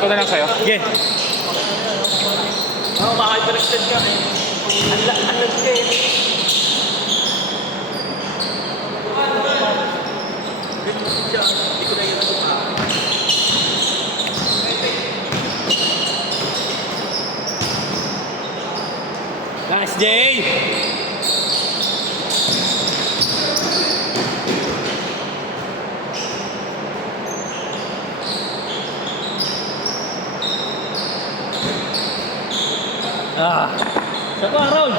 ko na lang sa'yo. Sige. Oo, maka-hyper-extend ka. Alam ka eh. Hindi ko na yun ito pa. Nice, Jay! Ah! Sa pa, Raul!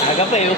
Aga pa yun.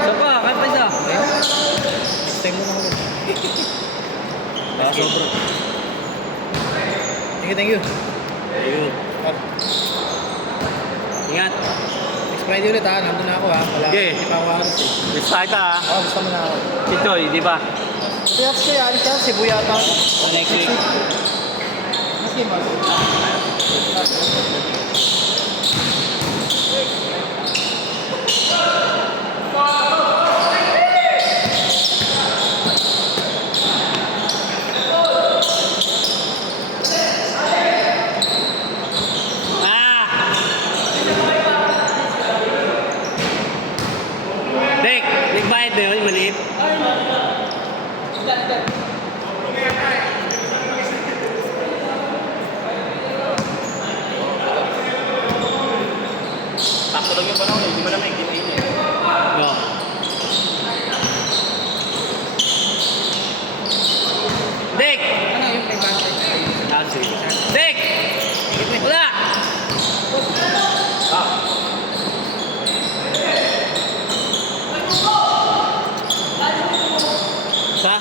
Isa pa, kahit pa isa. Stay mo na ako. Baka sobra. Thank you. Ayun. Ingat. Next Friday ulit ha. Nandun na ako ha. Wala. Sige. Hindi pa ako alis eh. Basta kita ha. Oo, gusto mo na ako. Si Choy, di ba? Kaya siya, alis siya. Cebu yata ako. Next week. Maski mas. Dek, nagbayad na yun, maliit. Sakto lang yung panahon, hindi mo na may ginain eh. Oo. Dek! Ano yung may bantay? Dek! Wala! Sa?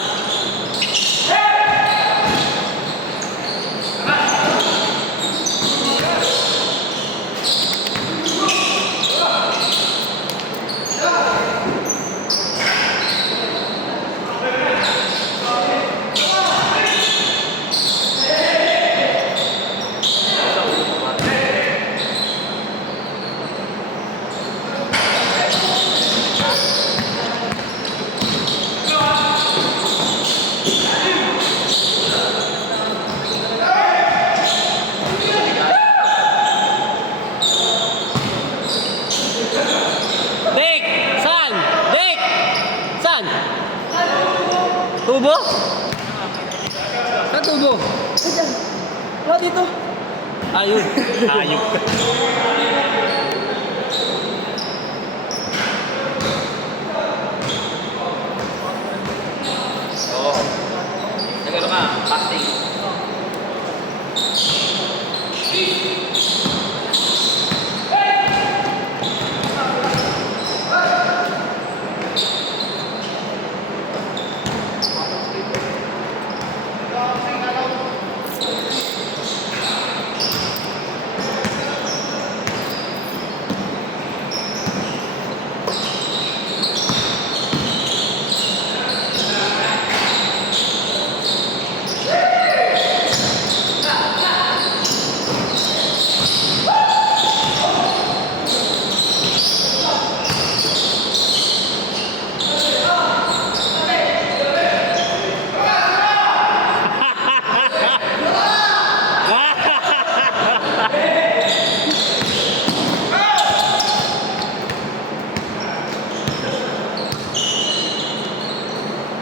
Dek! Saan? Dek! Saan? Tubo? Saan tubo? Ayan. Wala dito. Ayun. Ayun. Oo. Nagano ka, fasting.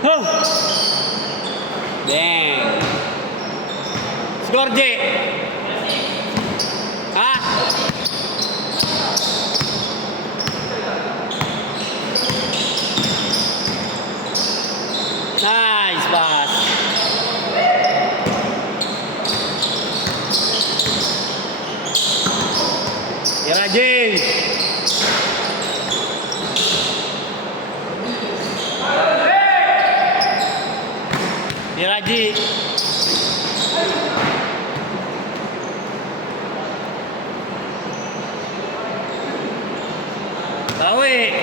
Oh! Bang! Score, J! Ha? Nice pass! Tira, J! Tira, J! Bawi!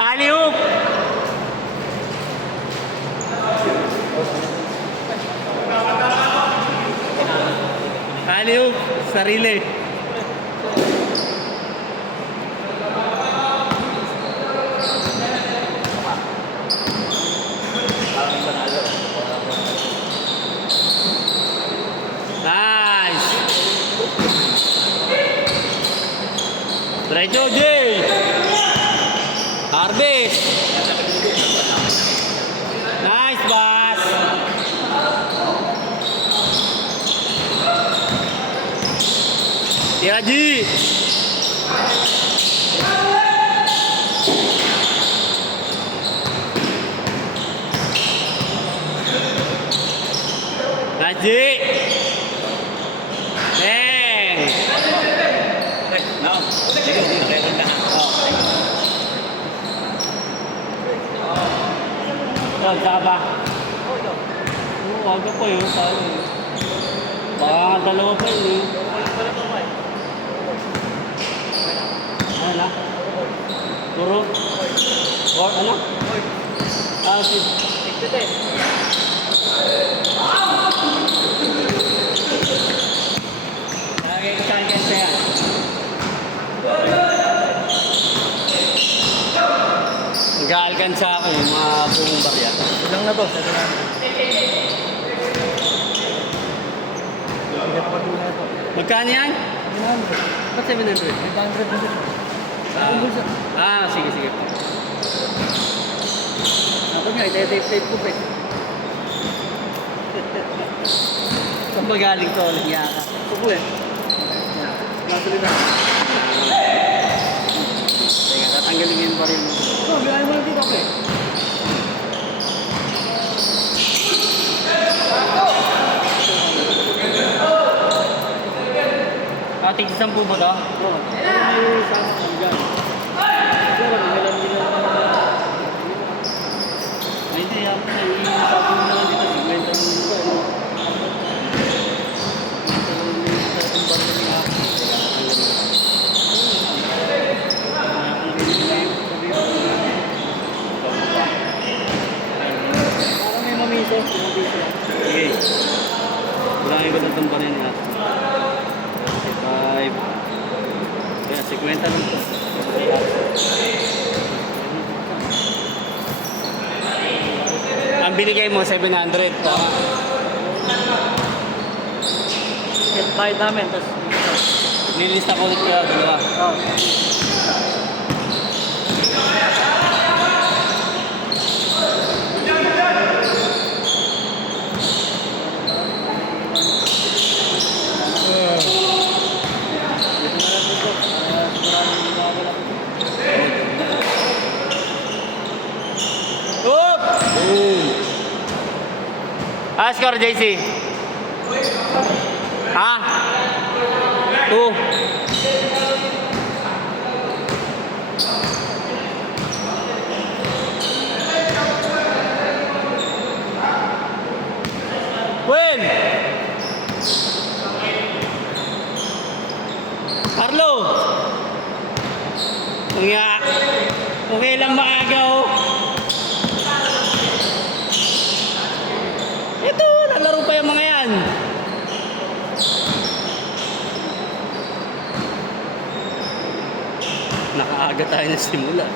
Alley-oop! Alley-oop! Sarili! Nice! Diretso, Jay! Harvest! Nice pass! Tira, G! Nice, G! Bang! No. Sige, meron na. Oh, saka ba? Oo, aga pa yun. Saan yun? Baka dalawa pa yun eh. Ano na? Turo? Or ano? Ah, si... Lagay ko saan kaya siya. Nag-aalkansa ako yung mga buong barya. Ilang na boss? Ito na. Bigat pa doon na ito. Magkano yan? 700. Ba't 700? 800 na din. Ang bulsa. Sige, sige. Ako nga, ite-tape ko pa. Saan ba galing to? Nagya ka. Suko eh. Nasulit na. Teka, tatanggalin mo yung baril mo. So, bilangin mo lang dito pre. Tig 10 ba to? Oo. May sama kang dyan. Pero, nilalang. Ay, hindi. Ako na i-sabi mo na lang dito. 50 mo ba? Parang may mamiso. Sige. Bilangin ko na itong banin natin. 5. Kaya 50 lang ito. Ang binigay mo 700. Tama. Bayad namin. Tapos, Nilista ko ulit kaya dalawa. oh. Oop! Boom! Score, JC. Ha? 2. Okay lang maaga oh. Ito, nalaro pa yung mga yan. Nakaaga tayo ng simula.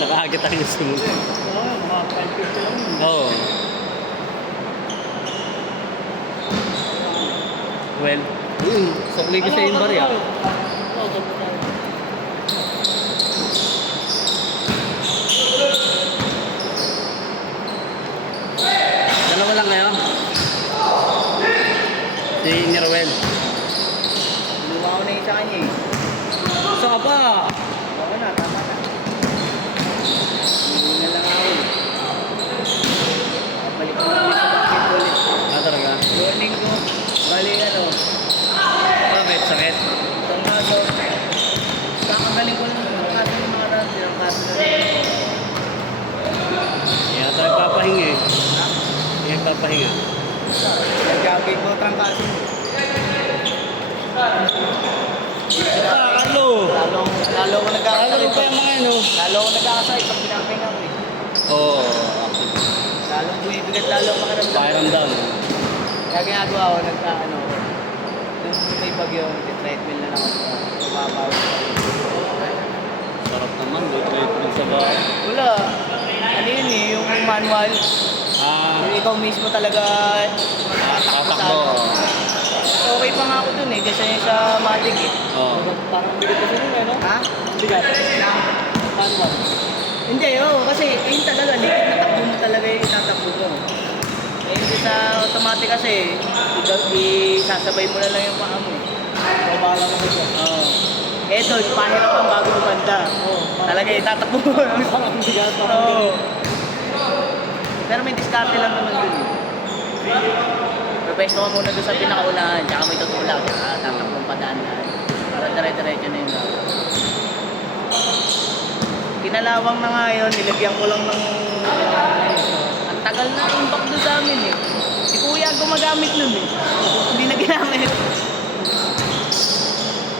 Nakaaga tayo ng simula. Oo, mga 5:50 lang yun. Oo. Well, sakli ko sa yung barya. Oo, sabay tayo. Dalawa lang kayo? Si Nirwel. Lumaw na yung sa kanya eh. Saan ka pa? Oo na, tama na. Hindi na lang ako. Balik ko na ulit sa basketball eh. Ah, talaga? Morning ko. Bali ano. Bakit? Sakit? Itong kaso. Kakagaling ko lang. Ang kaso yung mga run. Ang kaso na lang. Kaya tayo papahinga eh. Kaya papahinga. Nag-jogging ko trangkaso. Ah, Carlo! Lalo ko Carlo nagkakasakit. pa yung mga ano? Lalo ko nagkakasakit pag pinapahinga ko eh. Oo. Lalo bumibigat lalo ang pakiramdam. Pakiramdam. Kaya ginagawa ko, nagka-ano ko. Nung may bagyo, treadmill na lang ako. Bumabawi. Sarap naman, may treatment sa bahay. Wala. Ano yun eh, yung manual. Ah, Yung ikaw mismo talaga tatakbo. Okay pa nga ako dun eh, kasi yung sa Matic eh. Oo. Parang bigat kasi nun eh, no? Ha? Bigat. Paano ba? Hindi, oo. Kasi ayun talaga, likit na takbo mo talaga yung itatakbo mo. Eh, hindi sa automatic kasi, isasabay mo na lang yung paa mo. Babala na siya. Oo. Eto, pahirapan bago lumanda. Oo. Talaga itatakbo mo. Parang bigat. Oo. Pero may diskarte lang naman dun eh. Pwesto ka muna doon sa pinakaunahan, tsaka may tutulak, tsaka tatakbong padaan na. Para dire-diretso na yun. Kinalawang na nga yun, nilagyan ko lang ng... Ang tagal na impact doon sa amin eh. Si Kuya gumagamit nun eh. Hindi na ginamit.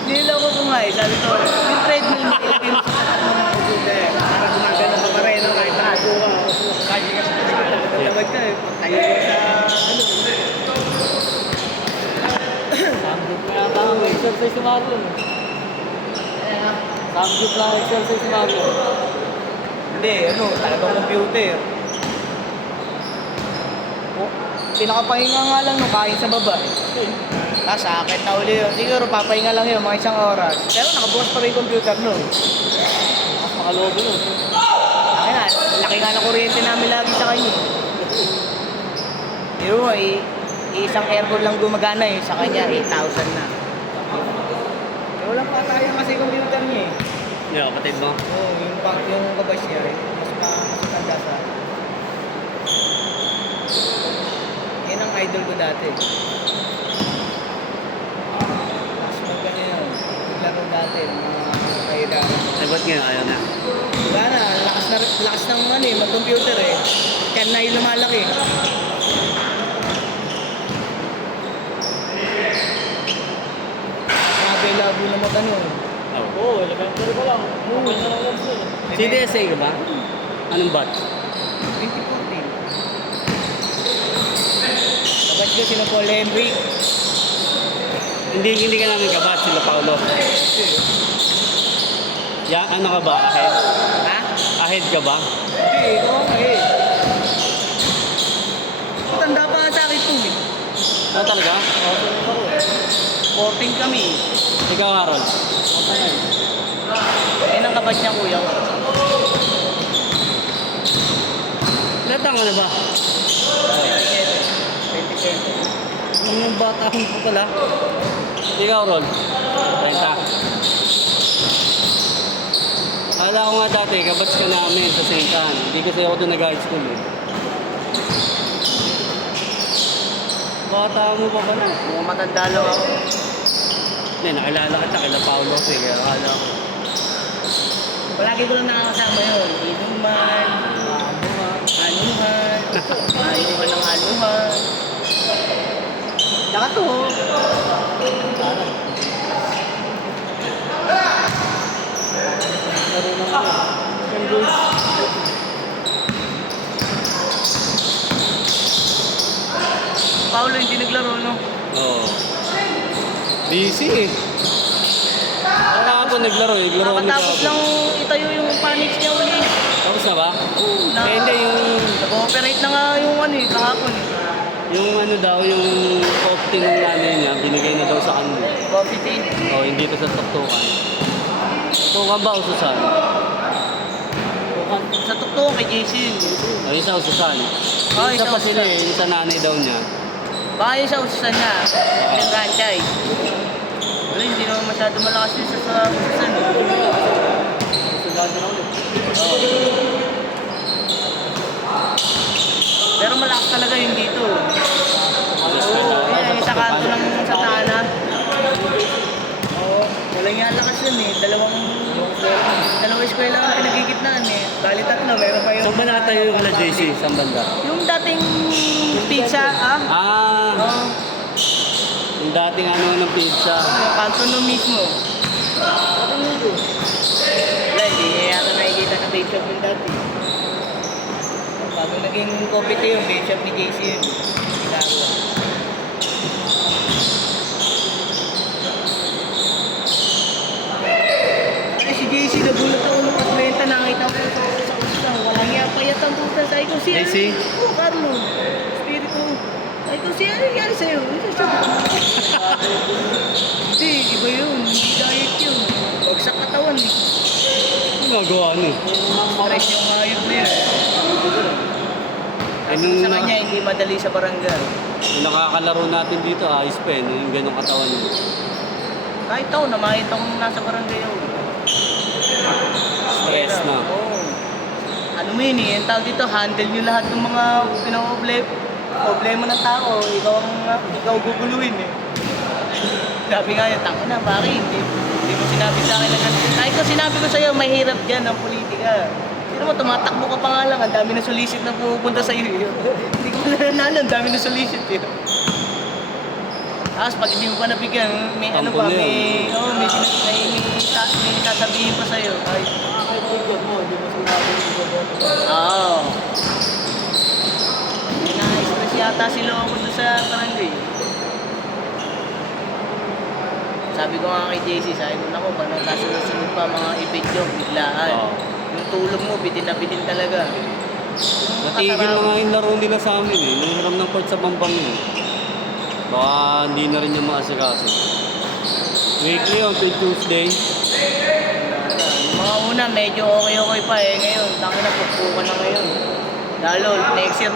Niloko ko nga eh, sabi ko, yung treadmill mo, ilagay mo sa tatak mo ng computer. Para gumagano ka pa rin, no? Kahit nakago ka. Kahit ka sa tatawag ka eh. Tayo ka sa ano. Samgroup na yata ang exercise si Marlon. Samgroup na exercise si Marlon. Hindi, ano, talagang computer. Oh, pinakapahinga nga lang nung kain sa baba eh. Tapos sakit na uli yun. Siguro papahinga lang yun, mga isang oras. Pero nakabukas pa rin yung computer nun. Mas makalobo nun. Akin na, laki nga ng kuryente namin lagi sa kanya. Yung isang aircon lang gumagana eh. Sa kanya, 8,000 na. Wala pa tayo kasi computer niya eh. Yung kapatid mo? Oo, yung kabash niya eh. Mas matanda sa... Yan ang idol ko dati. Mas maganda yun. Naglaro dati, mga kailangan. Ay, ba't ngayon ayaw na? Wala na, lakas ng ano eh, mag-computer eh. Kaya na yung lumalaki. Grabe, labo na mag-ano. Oo, elementary pa lang. Okay na lang yan sir. CDSA ka ba? Anong batch? 2014. Kabat ko sila Paul Henry. Hindi ka namin kabatch sila Paolo. Ya, ano ka ba? Ahead? Ha? Ahead ka ba? Hindi, okay. Matanda pa nga sa akin ito eh. Oo talaga? 14 kami. Ikaw, Harold? Yan ang kabat niya kuya. Ilan taon ka na ba? 27. Ang bata akong po pala. Ikaw, Rol? 30. Akala ko nga dati, kabats ka namin sa St. Anne. Hindi kasi ako doon nag-high school eh. Bata mo pa pala. Mukhang matanda lang ako. Hindi, nakilala kita kila Paolo kasi kaya akala ko. Palagi ko lang nakakasama yun. Inuman, anuhan, anuhan ng anuhan. Tsaka to. Laro naman. goals. Paolo hindi naglaro, no? Oo. Busy eh. Kahapon naglaro eh. Naglaro kami Tapos kahapon. lang itayo yung panics niya uli. Tapos na ba? Na, Eh, hindi, yung... nag-ooperate na nga yung ano eh, kahapon eh. Yung ano daw, yung opting ng nanay niya, binigay na daw sa kanila. Coffee Oh, hindi to sa tuktukan. Tuktukan ba o susan? Sa tuktukan kay Jason. O, isa o susan. Ah, Isa isa pa o sila susan. eh, yung sa nanay daw niya. Baka yung sa ususan niya, yung franchise. Wala, hindi naman masyado malakas yung sa ususan. Pero malakas talaga yung dito. Ayan, yung sa kanto ng Satana. Oo, walang nga lakas yun eh. Dalawang eskwela ang pinagigitnaan eh. Bali tatlo, meron pa yung... Saan ba natayo yung kala JC? Saan banda? Yung dating pizza, ah? Ah, Oo, yung dating ano ng pizza. yung kanto nun mismo. Wala, hindi niya yata nakikita na bake shop yung dati. Bago naging coffee tea yung bake shop ni JC yun. Ginagawa. Ay, si JC, nagulat ako nung pagbenta, nakita ko sa usang. Walang nga payat ang puta. Sabi ko, si JC? Oo, Carlo. Spirito. Sabi ko, si ano nangyari sa'yo? Hindi, iba yun. Hindi diet yun. Bagsak katawan eh. Ano nagawa niyo? Stress yung hayop na yun. Eh, nung, Sa kanya, hindi madali sa barangay. nung nakakalaro natin dito, ayos pa eh, yung ganong katawan niya. Kahit ako, namakita ko nung nasa barangay ako. Stress na. Oo. Ano mo yun eh, ang tawag dito, handle nyo lahat ng mga problema ng tao. Ikaw guguluhin eh. Sabi nga yun, tanga na, bakit? Hindi mo sinabi sa akin na ganun. Kahit ko sinabi ko sa'yo, mahirap dyan ang politika. Pero mo, tumatakbo ka pa nga lang, ang dami na solicit na pupunta sa'yo. Hindi ko na nanalo, ang dami na solicit eh. Tapos pag hindi mo pa nabigyan, may ano pa, Tampo na may, yan. oh, may sasabihin pa sa'yo. Ay, oo. May na-stress yata si Loco doon sa barangay. Sabi ko nga kay JC, sabi ko, naku, paano kasunod-sunod pa mga event yung biglaan. Oo. Yung tulog mo, bitin na bitin talaga. Natigil na nga yung laro nila sa amin eh. Nanghiram ng court sa Bambang yun. Baka hindi na rin yung maasikaso. Weekly on Tuesday. Yung mga una, medyo okay pa eh. Ngayon, tangin na, pupukan na ngayon. Lalo, next year